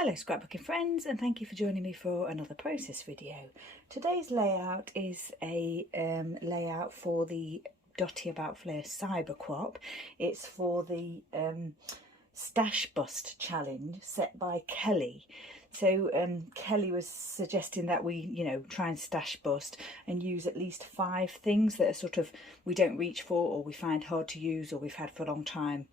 Hello scrapbooking friends, and thank you for joining me for another process video. Today's layout is a layout for the Dotty About Flair Cyber Crop. It's for the Stash Bust challenge set by Kelly. So Kelly was suggesting that we, try and stash bust and use at least 5 things that are sort of we don't reach for, or we find hard to use, or we've had for a long time.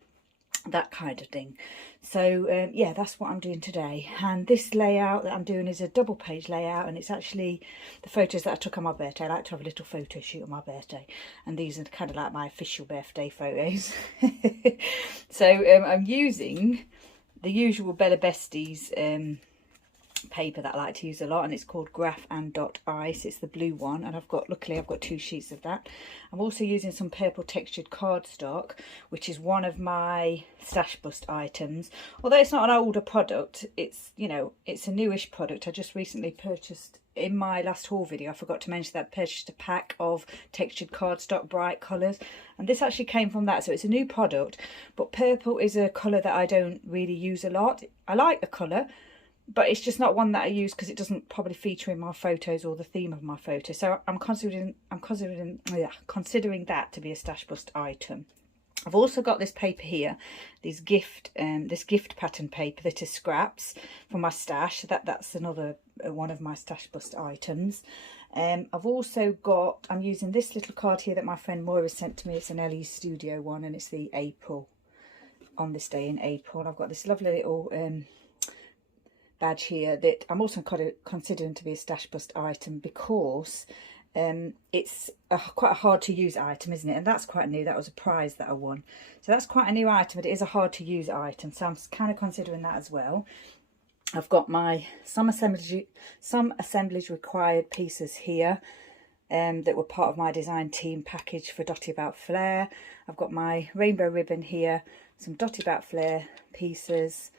That kind of thing. So yeah, that's what I'm doing today. And this layout that I'm doing is a double page layout, and it's actually the photos that I took on my birthday. I like to have a little photo shoot on my birthday, and these are kind of like my official birthday photos. So I'm using the usual Bella Besties paper that I like to use a lot, and it's called Graph and Dot Ice. It's the blue one, and luckily I've got 2 sheets of that. I'm also using some purple textured cardstock, which is one of my Stash Bust items. Although it's not an older product, it's a newish product. I just recently purchased, in my last haul video I forgot to mention that I purchased a pack of textured cardstock, bright colours, and this actually came from that. So it's a new product, but purple is a colour that I don't really use a lot. I like the colour, but it's just not one that I use because it doesn't probably feature in my photos or the theme of my photo. So I'm considering that to be a Stash Bust item. I've also got this paper here, this gift pattern paper that is scraps from my stash. That's another one of my Stash Bust items. I've also got, I'm using this little card here that my friend Moira sent to me. It's an LE Studio one, and it's the April, on this day in April. And I've got this lovely little badge here that I'm also considering to be a Stash Bust item, because it's quite a hard to use item, isn't it? And that's quite new. That was a prize that I won, so that's quite a new item, but it is a hard to use item, so I'm kind of considering that as well. I've got my some assemblage required pieces here that were part of my design team package for Dotty About Flair. I've got my rainbow ribbon here, some Dotty About Flair pieces,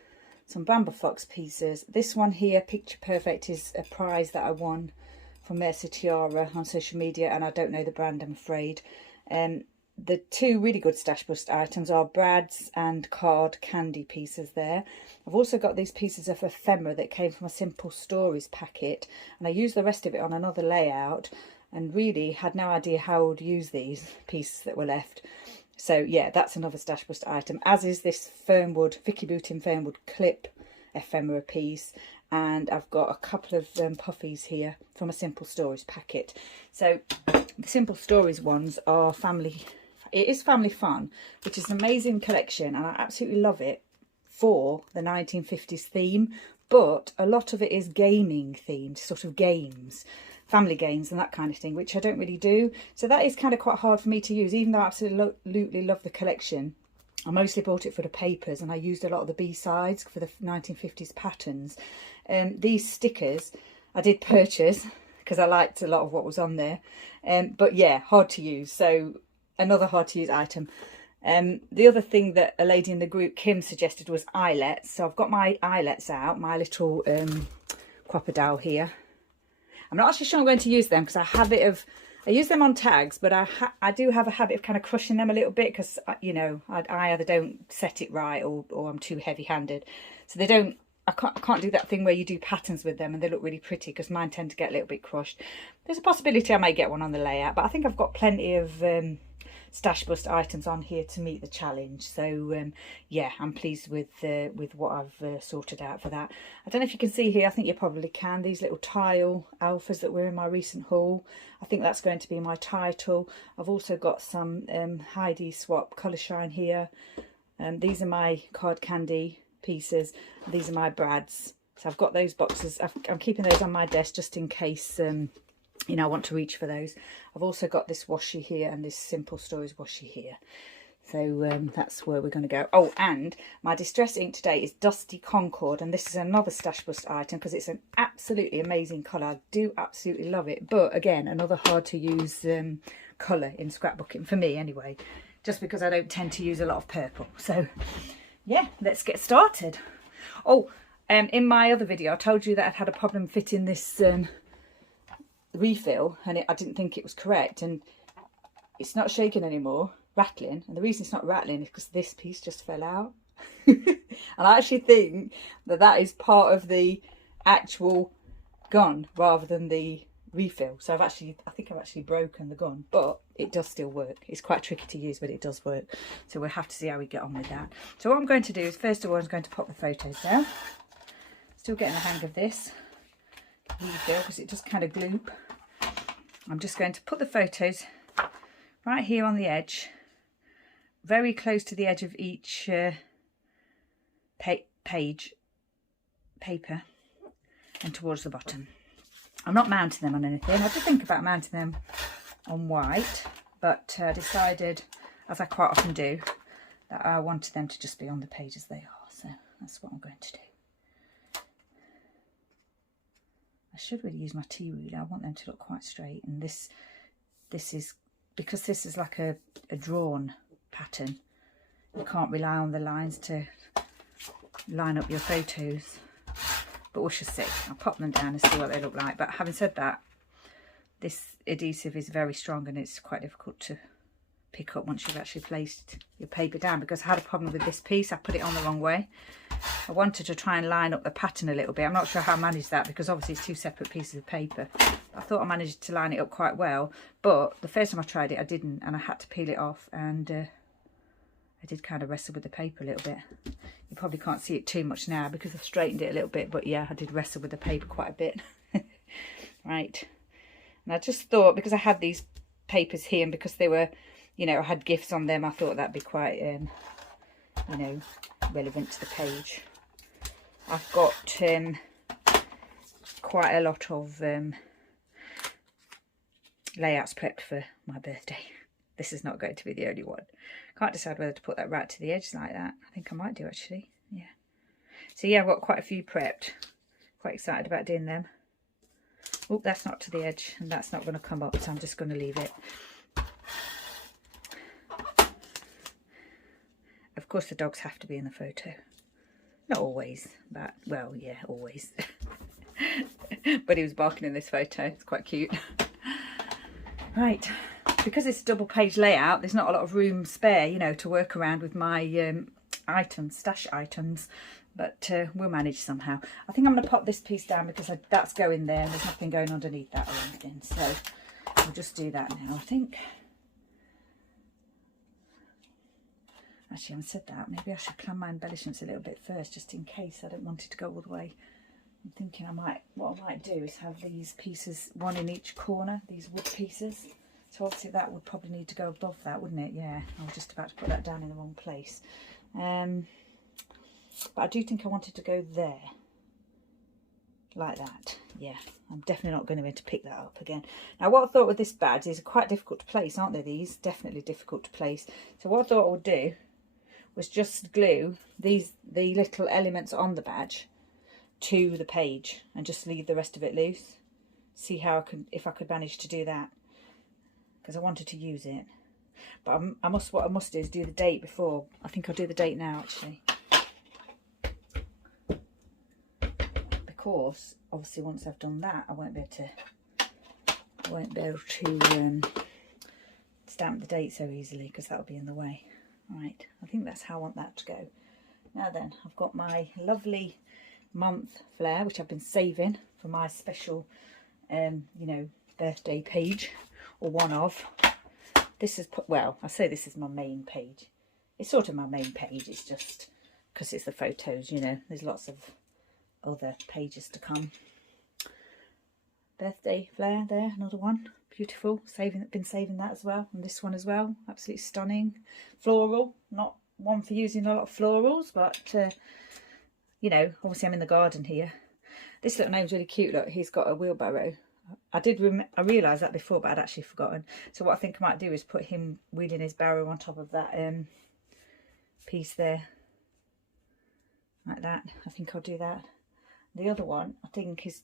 some Bramble Fox pieces. This one here, Picture Perfect, is a prize that I won from Mercer Tiara on social media, and I don't know the brand, I'm afraid. The 2 really good Stash Bust items are Brad's and Card Candy pieces there. I've also got these pieces of ephemera that came from a Simple Stories packet, and I used the rest of it on another layout and really had no idea how I would use these pieces that were left. So yeah, that's another Stash Bust item, as is this Fernwood, Vicky Bootin Fernwood clip ephemera piece. And I've got a couple of puffies here from a Simple Stories packet. So the Simple Stories ones are it is family fun, which is an amazing collection, and I absolutely love it for the 1950s theme, but a lot of it is gaming themed, sort of games, family games and that kind of thing, which I don't really do. So that is kind of quite hard for me to use, even though I absolutely love the collection. I mostly bought it for the papers, and I used a lot of the B-sides for the 1950s patterns. These stickers I did purchase because I liked a lot of what was on there, but yeah, hard to use. So another hard to use item. The other thing that a lady in the group, Kim, suggested was eyelets. So I've got my eyelets out, my little crocodile here. I'm not actually sure I'm going to use them because I use them on tags, but I do have a habit of kind of crushing them a little bit because, I either don't set it right or I'm too heavy-handed. So I can't do that thing where you do patterns with them and they look really pretty, because mine tend to get a little bit crushed. There's a possibility I may get one on the layout, but I think I've got plenty of Stash Bust items on here to meet the challenge. So yeah, I'm pleased with what I've sorted out for that. I don't know if you can see here, I think you probably can, these little tile alphas that were in my recent haul. I think that's going to be my title. I've also got some Heidi Swap Colour Shine here. These are my Card Candy pieces. These are my Brad's. So I've got those boxes. I'm keeping those on my desk just in case I want to reach for those. I've also got this washi here and this Simple Stories washi here. So that's where we're going to go. Oh, and my distress ink today is Dusty Concord, and this is another Stash Bust item because it's an absolutely amazing colour. I do absolutely love it, but again, another hard to use colour in scrapbooking, for me anyway, just because I don't tend to use a lot of purple. So yeah, let's get started. Oh, in my other video I told you that I'd had a problem fitting this refill, and I didn't think it was correct, and it's not shaking anymore, rattling, and the reason it's not rattling is because this piece just fell out. And I actually think that that is part of the actual gun rather than the refill. So I think I've actually broken the gun, but it does still work. It's quite tricky to use, but it does work. So we'll have to see how we get on with that. So what I'm going to do is, first of all, I'm going to pop the photos down. Still getting the hang of this refill because it does kind of gloop. I'm just going to put the photos right here on the edge, very close to the edge of each page paper, and towards the bottom. I'm not mounting them on anything. I did think about mounting them on white, but decided, as I quite often do, that I wanted them to just be on the page as they are. So that's what I'm going to do. I should really use my T-ruler. I want them to look quite straight. And this is, because this is like a drawn pattern, you can't rely on the lines to line up your photos. But we shall see. I'll pop them down and see what they look like. But having said that, this adhesive is very strong and it's quite difficult to pick up once you've actually placed your paper down, because I had a problem with this piece. I put it on the wrong way. I wanted to try and line up the pattern a little bit. I'm not sure how I managed that, because obviously it's two separate pieces of paper. I thought I managed to line it up quite well, but the first time I tried it I didn't, and I had to peel it off, and I did kind of wrestle with the paper a little bit. You probably can't see it too much now because I've straightened it a little bit, but yeah, I did wrestle with the paper quite a bit. Right, and I just thought, because I had these papers here and because they were, you know, I had gifts on them, I thought that'd be quite you know, relevant to the page. I've got quite a lot of layouts prepped for my birthday. This is not going to be the only one. Can't decide whether to put that right to the edge like that. I think I might do, actually. Yeah. So yeah, I've got quite a few prepped. Quite excited about doing them. Oh, that's not to the edge, and that's not going to come up, so I'm just going to leave it. Of course, the dogs have to be in the photo. Not always, but, well, yeah, always. But he was barking in this photo. It's quite cute. Right. Because it's a double page layout, there's not a lot of room spare, you know, to work around with my items, stash items, but we'll manage somehow. I think I'm going to pop this piece down because that's going there and there's nothing going underneath that or anything, so we'll just do that now, I think. Actually, I haven't said that. Maybe I should plan my embellishments a little bit first, just in case I don't want it to go all the way. I'm thinking what I might do is have these pieces, one in each corner, these wood pieces. So obviously that would probably need to go above that, wouldn't it? Yeah, I was just about to put that down in the wrong place. But I do think I wanted to go there. Like that. Yeah, I'm definitely not going to be able to pick that up again. Now what I thought with this badge, these are quite difficult to place, aren't they? These definitely difficult to place. So what I thought I would do was just glue the little elements on the badge to the page and just leave the rest of it loose. See how if I could manage to do that, because I wanted to use it. But what I must do is do the date before. I think I'll do the date now, actually, because obviously once I've done that I won't be able to stamp the date so easily, because that'll be in the way. Right, I think that's how I want that to go. Now then, I've got my lovely month flare, which I've been saving for my special, you know, birthday page, or one of. This is, well, I say this is my main page. It's sort of my main page, it's just because it's the photos, you know. There's lots of other pages to come. Birthday flare there, another one. Beautiful. Been saving that as well, and this one as well. Absolutely stunning. Floral. Not one for using a lot of florals, but you know, obviously I'm in the garden here. This little name's really cute. Look, he's got a wheelbarrow. I realised that before, but I'd actually forgotten. So what I think I might do is put him wheeling his barrow on top of that piece there, like that. I think I'll do that. The other one I think is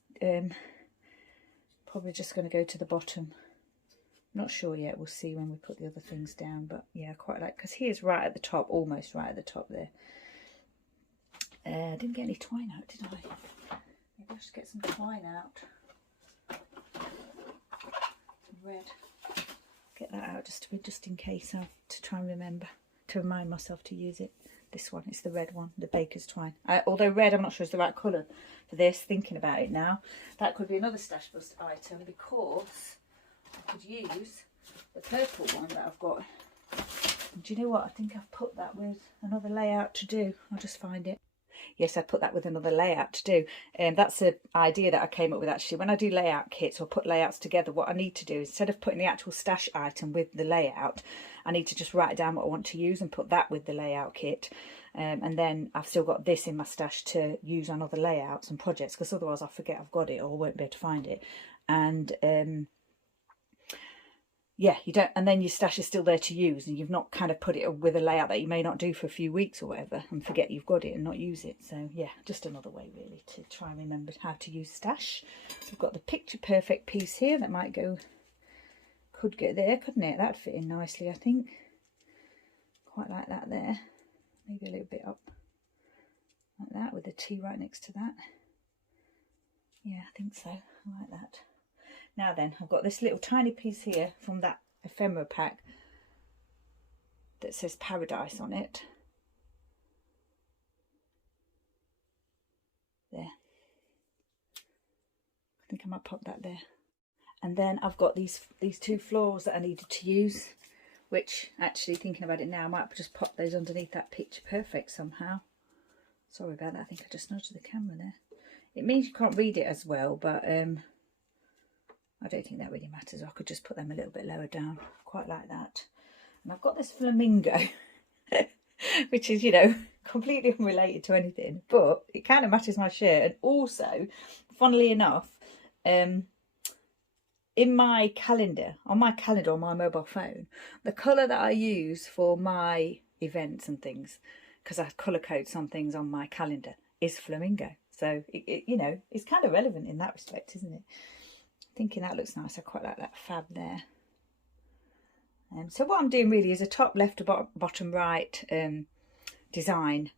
probably just going to go to the bottom. Not sure yet, we'll see when we put the other things down, but yeah, I quite like, because he is right at the top, almost right at the top there. I didn't get any twine out, did I? Maybe I should get some twine out. Red. Get that out just in case, to try and remember to remind myself to use it. This one, it's the red one, the baker's twine. Although red, I'm not sure is the right colour for this, thinking about it now. That could be another Stash Bust item, because I could use the purple one that I've got. Do you know what? I think I've put that with another layout to do. I'll just find it. Yes, I put that with another layout to do. That's an idea that I came up with actually. When I do layout kits or put layouts together, what I need to do, instead of putting the actual stash item with the layout, I need to just write down what I want to use and put that with the layout kit. And then I've still got this in my stash to use on other layouts and projects, because otherwise I'll forget I've got it or won't be able to find it. And yeah, you don't, and then your stash is still there to use, and you've not kind of put it with a layout that you may not do for a few weeks or whatever, and forget you've got it and not use it. So yeah, just another way really to try and remember how to use stash. We've got the Picture Perfect piece here that might go, could go there, couldn't it? That'd fit in nicely, I think. Quite like that there. Maybe a little bit up like that with the T right next to that. Yeah, I think so. I like that. Now then, I've got this little tiny piece here from that ephemera pack that says Paradise on it. There. I think I might pop that there. And then I've got these two florals that I needed to use, which actually, thinking about it now, I might just pop those underneath that Picture Perfect somehow. Sorry about that, I think I just nudged the camera there. It means you can't read it as well, but I don't think that really matters. I could just put them a little bit lower down. Quite like that. And I've got this flamingo, which is, you know, completely unrelated to anything, but it kind of matches my shirt. And also, funnily enough, in my calendar, on my mobile phone, the colour that I use for my events and things, because I colour code some things on my calendar, is flamingo. So, you know, it's kind of relevant in that respect, isn't it? Thinking that looks nice. I quite like that fab there. So what I'm doing really is a top left to bottom right design,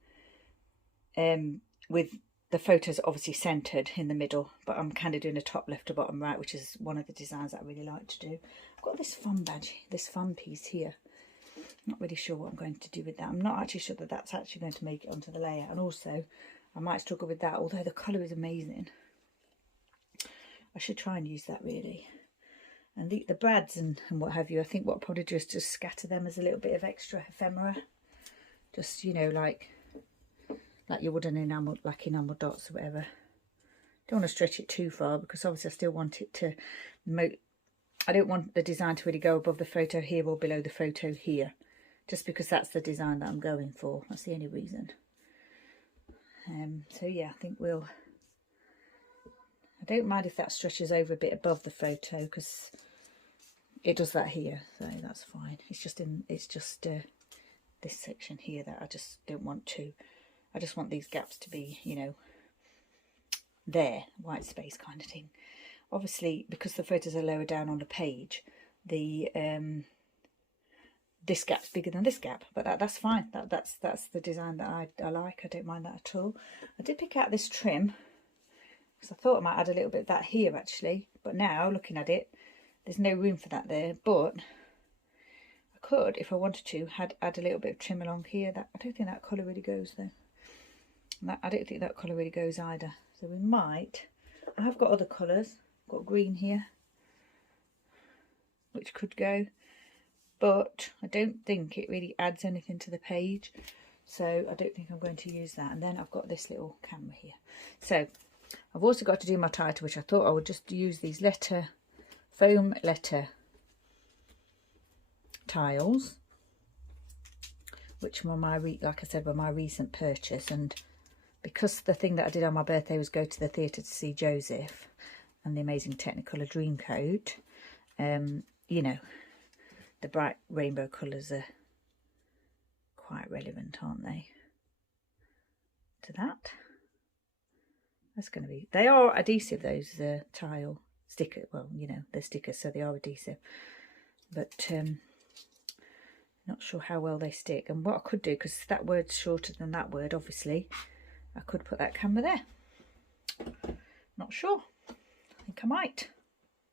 with the photos obviously centered in the middle, but I'm kind of doing a top left to bottom right, which is one of the designs that I really like to do. I've got this fun badge, this fun piece here. Not really sure what I'm going to do with that. I'm not actually sure that that's actually going to make it onto the layout, and also I might struggle with that, although the colour is amazing. I should try and use that really. And the brads and what have you, I think what I'll probably do is just scatter them as a little bit of extra ephemera. Just, you know, like you would an enamel, like enamel dots or whatever. Don't want to stretch it too far, because obviously I still want it to, I don't want the design to really go above the photo here or below the photo here. Just because that's the design that I'm going for. That's the only reason. So yeah, I think we'll... I don't mind if that stretches over a bit above the photo, because it does that here, so that's fine. It's just this section here that I just don't want to. I just want these gaps to be, you know, there, white space kind of thing. Obviously, because the photos are lower down on the page, the this gap's bigger than this gap, but that's fine. That's the design that I like. I don't mind that at all. I did pick out this trim, I thought I might add a little bit of that here actually, but now looking at it, there's no room for that there. But I could, if I wanted to, add a little bit of trim along here. That I don't think that colour really goes though. I don't think that colour really goes either. So we might. I have got other colours. I've got green here, which could go, but I don't think it really adds anything to the page. So I don't think I'm going to use that. And then I've got this little camera here. So I've also got to do my title, which I thought I would just use these foam letter tiles, which were like I said, were my recent purchase. And because the thing that I did on my birthday was go to the theatre to see Joseph and the amazing Technicolor Dreamcoat, you know, the bright rainbow colours are quite relevant, aren't they, to that? That's going to be, they are adhesive, those tile sticker, well, you know, they're stickers, so they are adhesive, but not sure how well they stick. And what I could do, because that word's shorter than that word, obviously, I could put that camera there. Not sure. I think I might.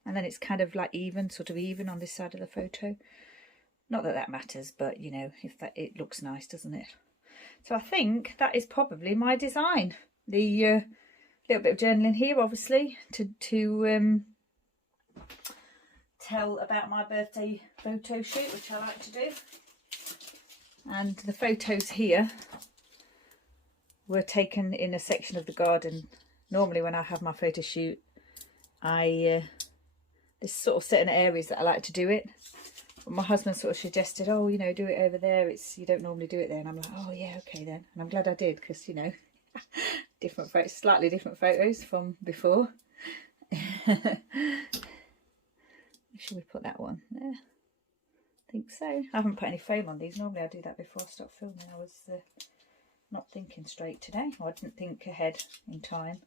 And then it's kind of like even, sort of even on this side of the photo. Not that that matters, but you know, if that, it looks nice, doesn't it? So I think that is probably my design. The little bit of journaling here, obviously, to tell about my birthday photo shoot, which I like to do. And the photos here were taken in a section of the garden. Normally when I have my photo shoot, there's sort of certain areas that I like to do it. But my husband sort of suggested, oh, you know, do it over there. It's, you don't normally do it there. And I'm like, oh yeah, okay then. And I'm glad I did, because, you know, different photos, slightly different photos from before. Should we put that one there? I think so. I haven't put any foam on these. Normally I do that before I start filming. I was not thinking straight today. Or I didn't think ahead in time.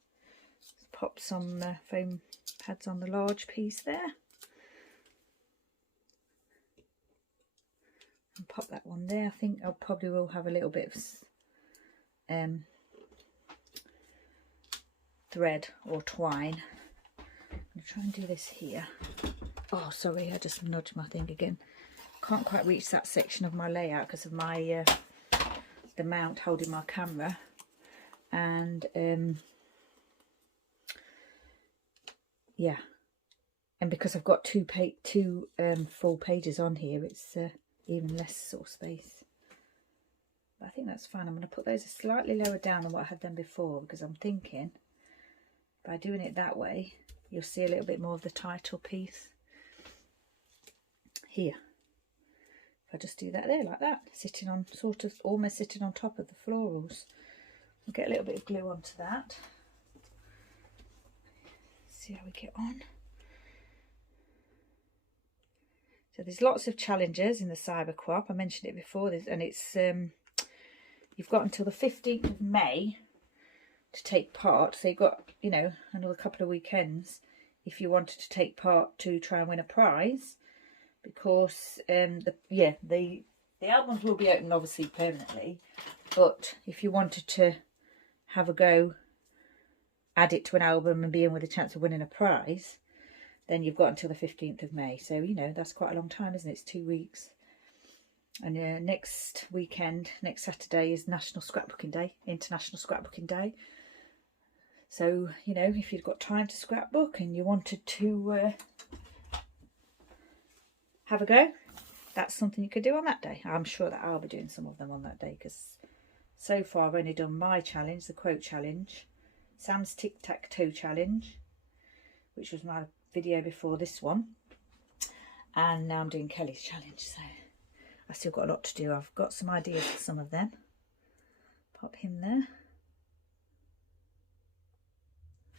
Let's pop some foam pads on the large piece there. And pop that one there. I think I probably will have a little bit of thread or twine. I'm going to try and do this here. Oh, sorry, I just nudged my thing again. Can't quite reach that section of my layout because of my the mount holding my camera. And yeah, and because I've got two full pages on here, it's even less sort of space. But I think that's fine. I'm going to put those slightly lower down than what I had them before, because I'm thinking by doing it that way, you'll see a little bit more of the title piece here. If I just do that there like that, sitting on, sort of almost sitting on top of the florals. We'll get a little bit of glue onto that. See how we get on. So there's lots of challenges in the Cyber Co-op. I mentioned it before, and it's you've got until the 15th of May to take part. So you've got, you know, another couple of weekends if you wanted to take part to try and win a prize. Because the albums will be open obviously permanently, but if you wanted to have a go, add it to an album and be in with a chance of winning a prize, then you've got until the 15th of May. So, you know, that's quite a long time, isn't it? It's 2 weeks. And next weekend, next Saturday, is National Scrapbooking Day, International Scrapbooking Day. So, you know, if you've got time to scrapbook and you wanted to have a go, that's something you could do on that day. I'm sure that I'll be doing some of them on that day, because so far I've only done my challenge, the quote challenge, Sam's tic-tac-toe challenge, which was my video before this one, and now I'm doing Kelly's challenge. So I still got a lot to do. I've got some ideas for some of them. Pop him there.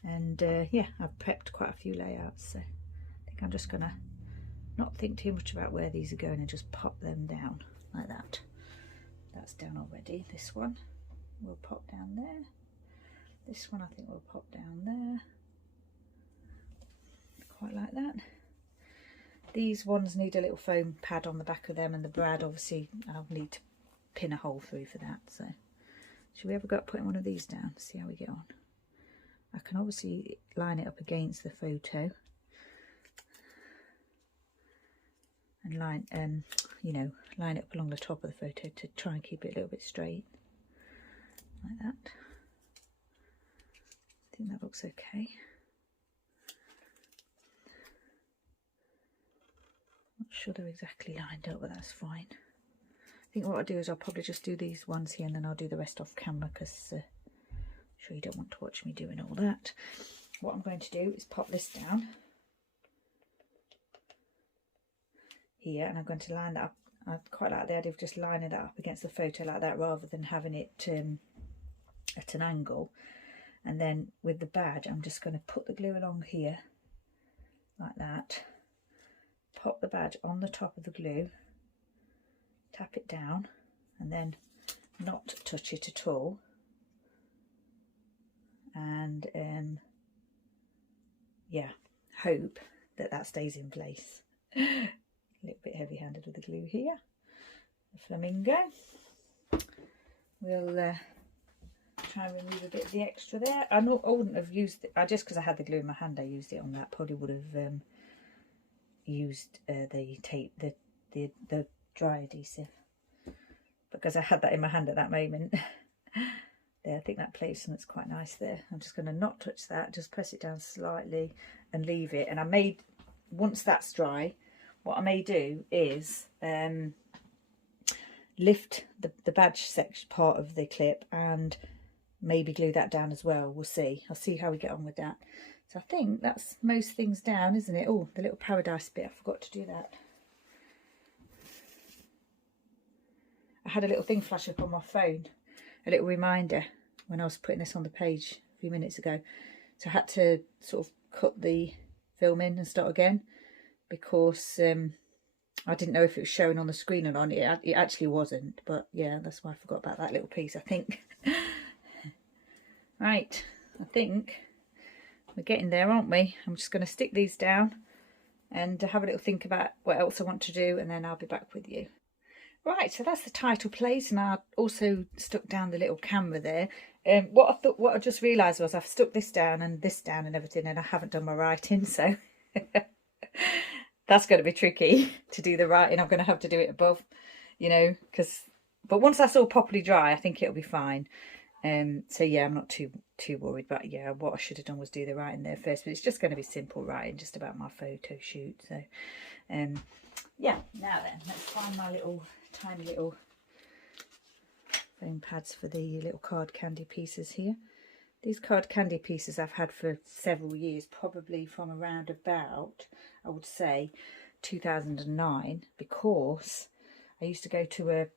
And yeah, I've prepped quite a few layouts, so I think I'm just gonna not think too much about where these are going and just pop them down like that. That's down already. This one will pop down there. This one I think will pop down there. Quite like that. These ones need a little foam pad on the back of them, and the brad obviously I'll need to pin a hole through for that. So should we have a go at putting one of these down, see how we get on? I can obviously line it up against the photo and line you know, line it up along the top of the photo to try and keep it a little bit straight like that. I think that looks okay. Not sure they're exactly lined up, but that's fine. I think what I'll do is I'll probably just do these ones here, and then I'll do the rest off camera, because I'm sure you don't want to watch me doing all that. What I'm going to do is pop this down here, and I'm going to line that up. I quite like the idea of just lining that up against the photo like that, rather than having it at an angle. And then with the badge, I'm just going to put the glue along here like that, pop the badge on the top of the glue, tap it down, and then not touch it at all. And yeah, hope that that stays in place. A little bit heavy-handed with the glue here. The flamingo. We'll try and remove a bit of the extra there. I wouldn't have used it, just because I had the glue in my hand, I used it on that. Probably would have used the tape, the dry adhesive, because I had that in my hand at that moment. There, I think that placement that's quite nice there. I'm just going to not touch that, just press it down slightly and leave it. And I may, once that's dry, what I may do is lift the badge section part of the clip and maybe glue that down as well. We'll see. I'll see how we get on with that. So I think that's most things down, isn't it? Oh, the little paradise bit, I forgot to do that. I had a little thing flash up on my phone, a little reminder when I was putting this on the page a few minutes ago. So I had to sort of cut the film in and start again, because I didn't know if it was showing on the screen or not. It actually wasn't, but yeah, that's why I forgot about that little piece, I think. Right, I think we're getting there, aren't we? I'm just going to stick these down and have a little think about what else I want to do, and then I'll be back with you. Right, so that's the title plate, and I also stuck down the little camera there. What I just realised was I've stuck this down and everything, and I haven't done my writing, so that's going to be tricky to do the writing. I'm going to have to do it above, you know, but once that's all properly dry, I think it'll be fine. So yeah, I'm not too worried, but yeah, what I should have done was do the writing there first, but it's just going to be simple writing just about my photo shoot. So yeah, now then, let's find my tiny little foam pads for the little card candy pieces here. These card candy pieces I've had for several years, probably from around about, I would say, 2009, because I used to go to a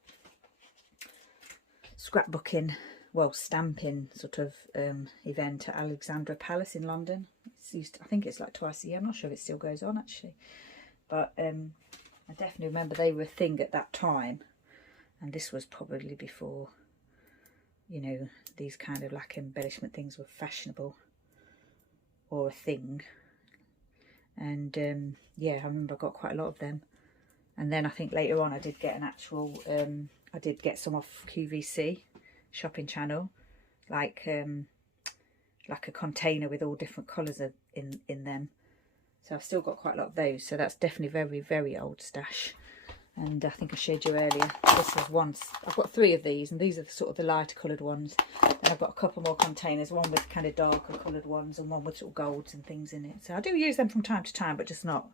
scrapbooking, well, stamping sort of event at Alexandra Palace in London. I think it's like twice a year. I'm not sure if it still goes on actually, but I definitely remember they were a thing at that time, and this was probably before, you know, these kind of like embellishment things were fashionable or a thing. And yeah, I remember I got quite a lot of them, and then I think later on I did get an actual I did get some off QVC shopping channel, like a container with all different colours in them. So I've still got quite a lot of those, so that's definitely very, very old stash. And I think I showed you earlier, this is one. I've got 3 of these, and these are sort of the lighter coloured ones. And I've got a couple more containers, one with kind of darker coloured ones and one with sort of golds and things in it. So I do use them from time to time, but just not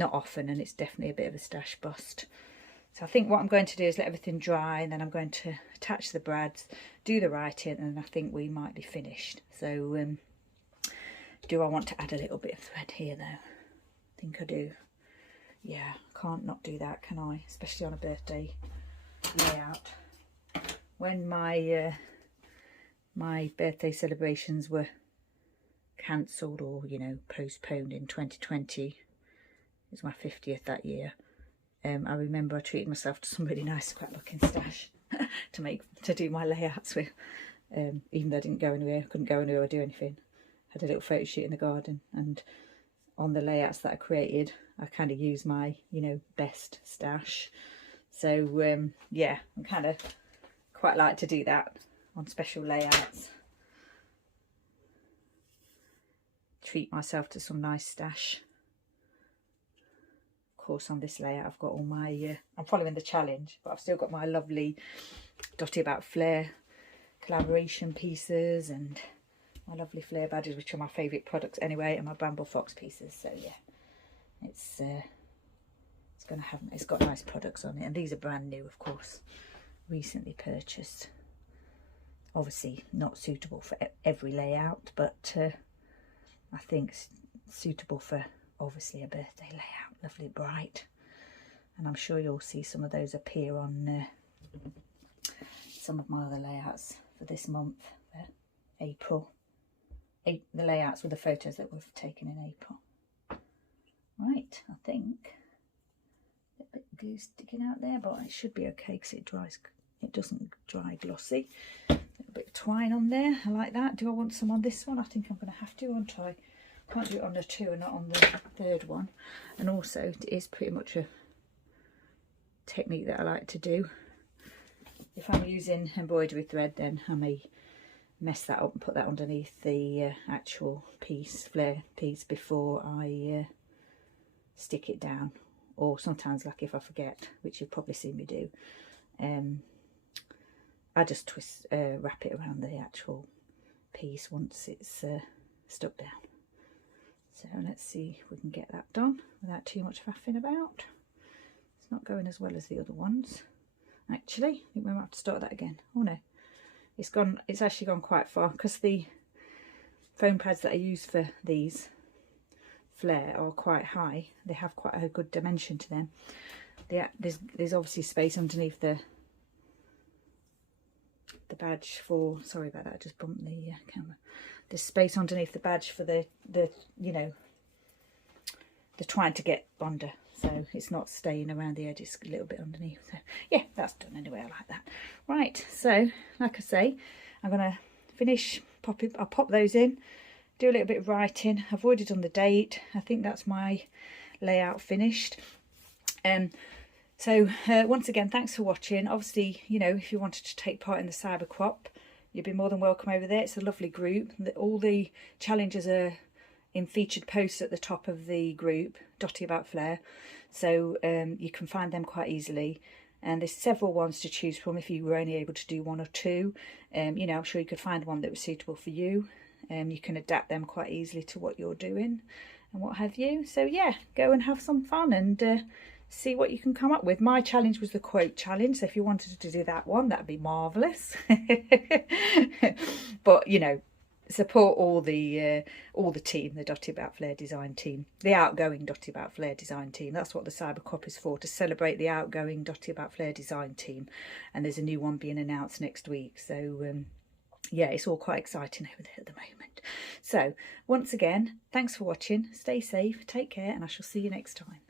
often, and it's definitely a bit of a stash bust. So I think what I'm going to do is let everything dry, and then I'm going to attach the brads, do the writing, and I think we might be finished. So do I want to add a little bit of thread here though? I think I do. Yeah, can't not do that, can I? Especially on a birthday layout. When my my birthday celebrations were cancelled, or, you know, postponed in 2020, it was my 50th that year. I remember I treated myself to some really nice scrapbooking stash to do my layouts with. Even though I didn't go anywhere, couldn't go anywhere or do anything. Had a little photo shoot in the garden, and on the layouts that I created, I kind of used my, you know, best stash. So yeah, I kind of quite like to do that on special layouts. Treat myself to some nice stash. Of course, on this layout I've got all my I'm following the challenge, but I've still got my lovely Dotty About Flair collaboration pieces, and my lovely Flair badges, which are my favourite products anyway, and my Bramble Fox pieces. So yeah, it's got nice products on it, and these are brand new, of course, recently purchased. Obviously not suitable for every layout, but I think it's suitable for obviously a birthday layout. Lovely bright, and I'm sure you'll see some of those appear on some of my other layouts for this month, for April. The layouts with the photos that we've taken in April. Right, I think a bit of glue sticking out there, but it should be okay because it doesn't dry glossy. A little bit of twine on there, I like that. Do I want some on this one? I think I'm going to have to, won't I? Can't do it on the 2 and not on the 3rd one. And also, it is pretty much a technique that I like to do. If I'm using embroidery thread, then I may mess that up and put that underneath the actual piece, flare piece, before I stick it down. or sometimes like if I forget, which you've probably seen me do, I just wrap it around the actual piece once it's stuck down. So let's see if we can get that done without too much faffing about. It's not going as well as the other ones. Actually, I think we might have to start that again. Oh no, it's actually gone quite far, because the foam pads that I use for these flare are quite high. They have quite a good dimension to them. There's obviously space underneath the badge for, sorry about that, I just bumped the camera. There's space underneath the badge for the you know, the trying to get under, so it's not staying around the edge, it's a little bit underneath. So yeah, that's done anyway. I like that. Right, so like I say, I'm gonna finish I'll pop those in, do a little bit of writing. I've already done the date. I think that's my layout finished. So once again, thanks for watching. Obviously, you know, if you wanted to take part in the Cyber Co-op, you'd be more than welcome over there. It's a lovely group. All the challenges are in featured posts at the top of the group, Dotty About Flair, so you can find them quite easily. And there's several ones to choose from if you were only able to do one or two. You know, I'm sure you could find one that was suitable for you. You can adapt them quite easily to what you're doing and what have you. So yeah, go and have some fun and see what you can come up with. My challenge was the quote challenge, so if you wanted to do that one, that'd be marvellous. But you know, support all the team, the Dotty About Flair design team, the outgoing Dotty About Flair design team. That's what the Cyber Co-op is for, to celebrate the outgoing Dotty About Flair design team. And there's a new one being announced next week, so yeah, it's all quite exciting over there at the moment. So once again, thanks for watching, stay safe, take care, and I shall see you next time.